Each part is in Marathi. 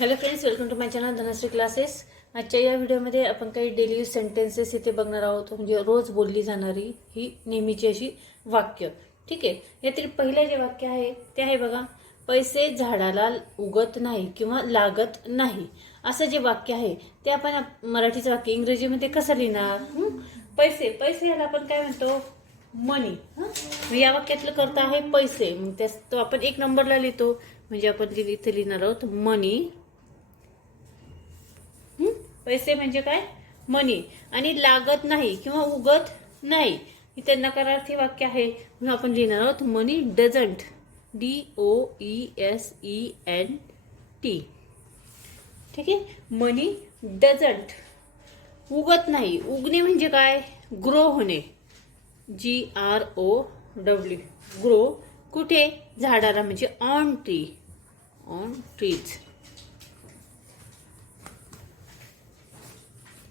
Hello friends, welcome to my channel Dhanashree classes. आजच्या या व्हिडिओमध्ये आपण काही डेली यूज सेंटेन्सेस इथे बघणार आहोत. म्हणजे रोज बोलली जाणारी ही नेहमीची अशी वाक्य. ठीक आहे. यातील पहिलं जे वाक्य आहे ते आहे बघा, पैसे झाडाला उगत नाही किंवा लागत नाही. असं जे वाक्य आहे ते आपण मराठीचं वाक्य इंग्रजीमध्ये कसं लिहिणार? पैसे, पैसे याला आपण काय म्हणतो? मनी. या वाक्यातलं कर्ता आहे पैसे, मग त्यास तो आपण एक नंबरला लिहितो. म्हणजे आपण इथे लिहिणार आहोत मनी. पैसे म्हणजे काय? मनी. आणि लागत नाही किंवा उगत नाही इथे नकारार्थी वाक्य आहे, म्हणून आपण लिहिणार आहोत मनी डझंट. DOESENT. ठीक आहे. मनी डझंट. उगत नाही. उगणे म्हणजे काय? ग्रो होणे. GROW. ग्रो कुठे? झाडाला, म्हणजे ऑन ट्री. On trees.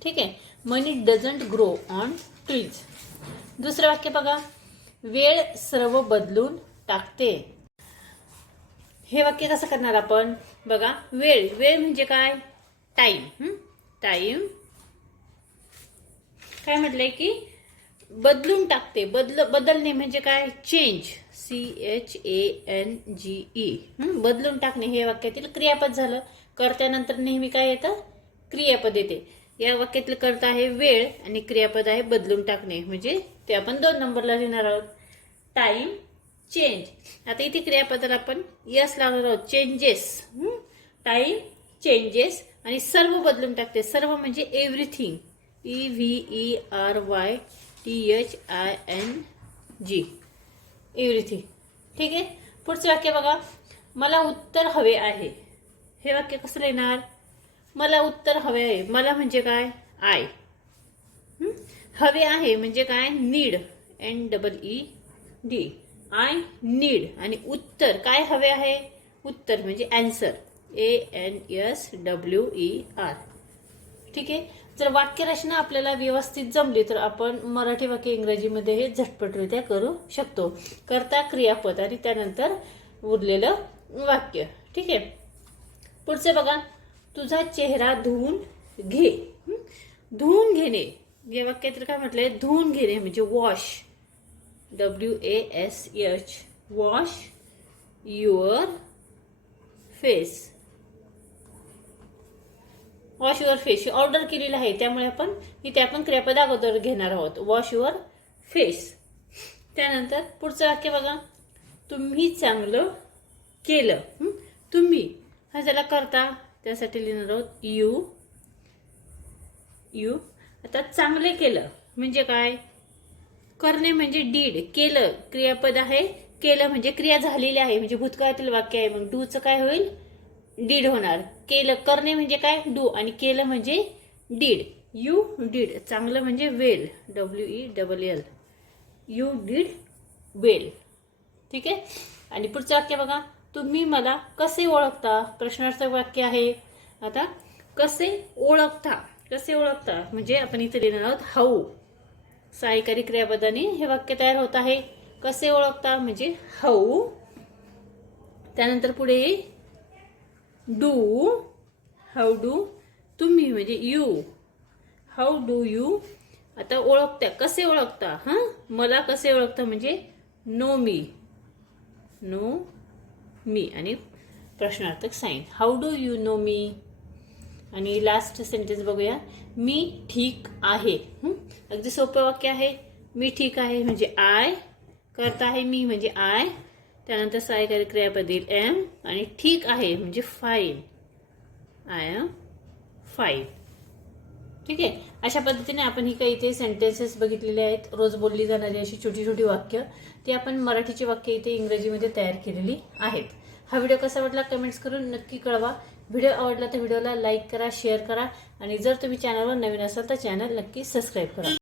ठीक आहे. मनी डझंट ग्रो ऑन ट्रीज. दुसरं वाक्य बघा, वेळ सर्व बदलून टाकते. हे वाक्य कसं करणार आपण? बघा, वेळ, वेळ म्हणजे काय? टाइम. टाइम काय म्हटलंय की बदलून टाकते. बदलणे म्हणजे काय? चेंज. CHANGE. बदलून टाकणे हे वाक्यातील क्रियापद झालं. कर्त्यानंतर नेहमी काय येतं? क्रियापद येते. या वाक्यातलं कर्ता आहे वेळ आणि क्रियापद आहे बदलून टाकणे, म्हणजे ते आपण 2 नंबरला लिहिणार आहोत. Time change. आता इथे क्रियापदाला आपण यस लावणार आहोत. चेंजेस. Time changes. आणि सर्व बदलून टाकते. सर्व म्हणजे एव्हरीथिंग. EVERYTHING. एव्हरीथिंग. ठीक आहे. पुढचं वाक्य बघा, मला उत्तर हवे आहे. हे वाक्य कसं लिहिणार? मला उत्तर हवे आहे. मला म्हणजे काय? आय. हवे आहे म्हणजे काय? नीड. NEED. I need. आणि उत्तर काय हवे आहे? उत्तर म्हणजे आन्सर. ANSWER. ठीक आहे. जर वाक्यरचना आपल्याला व्यवस्थित जमली तर आपण मराठी वाक्य इंग्रजीमध्ये हे झटपटरित्या करू शकतो. कर्ता, क्रियापद आणि त्यानंतर उरलेलं वाक्य. ठीक आहे. पुढचे बघा, तुझा चेहरा धुवून घे. धुवून घेणे या वाक्यात काय म्हटलंय? धुवून घेणे म्हणजे wash. WASH. Wash your face. Wash your face order केलेलं आहे, त्यामुळे आपण इथे आपण क्रियापद अगोदर घेणार आहोत. Wash your face. त्यानंतर पुढचं वाक्य बघा, तुम्ही चांगलं केलं. तुम्ही हा ज्याला करता त्यासाठी लिहिणार आहोत यू. आता चांगले केलं म्हणजे काय? करणे म्हणजे डीड. केलं क्रियापद आहे. केलं म्हणजे क्रिया झालेली आहे, म्हणजे भूतकाळातील वाक्य आहे. मग डूचं काय होईल? डीड होणार. केलं, करणे म्हणजे काय? डू. आणि केलं म्हणजे डीड. You did. चांगलं म्हणजे well. WELL. You did well. ठीक आहे. आणि पुढचं वाक्य बघा, तुम्ही मला कसे ओळखता? प्रश्नार्थक वाक्य आहे. आता कसे ओळखता? कसे ओळखता म्हणजे आपण इथे लिहिणार आहोत हाऊ. सहाय्यकारी क्रियापदाने हे वाक्य तयार होत आहे. कसे ओळखता म्हणजे हाऊ. त्यानंतर पुढे डू. How do. तुम्ही म्हणजे यू. How do you. आता ओळखता, कसे ओळखता? मला कसे ओळखता म्हणजे नो मी. Know me. आणि प्रश्नार्थक sign. How do you know me. आणि लास्ट सेंटेन्स बघूया, मी ठीक आहे. अगदी सोपं वाक्य आहे. मी ठीक आहे म्हणजे आय. करता आहे मी म्हणजे आय. त्यानंतर सहाय्यकारी क्रियापद येईल एम. आणि ठीक आहे म्हणजे फाईन. I am fine. ठीक आहे. अशा पद्धतीने आपण ही काही इथे सेंटेन्सेस बघितलेले आहेत. रोज बोलली जाणारी अशी छोटी छोटी वाक्य ती आपण मराठीची वाक्य इथे इंग्रजीमध्ये तयार केलेली आहेत. हा व्हिडिओ कसा वाटला कमेंट्स करून नक्की कळवा. व्हिडिओ आवडला तर व्हिडिओला लाईक करा, शेअर करा. आणि जर तुम्ही चॅनलवर नवीन असाल तर चॅनल नक्की सबस्क्राईब करा.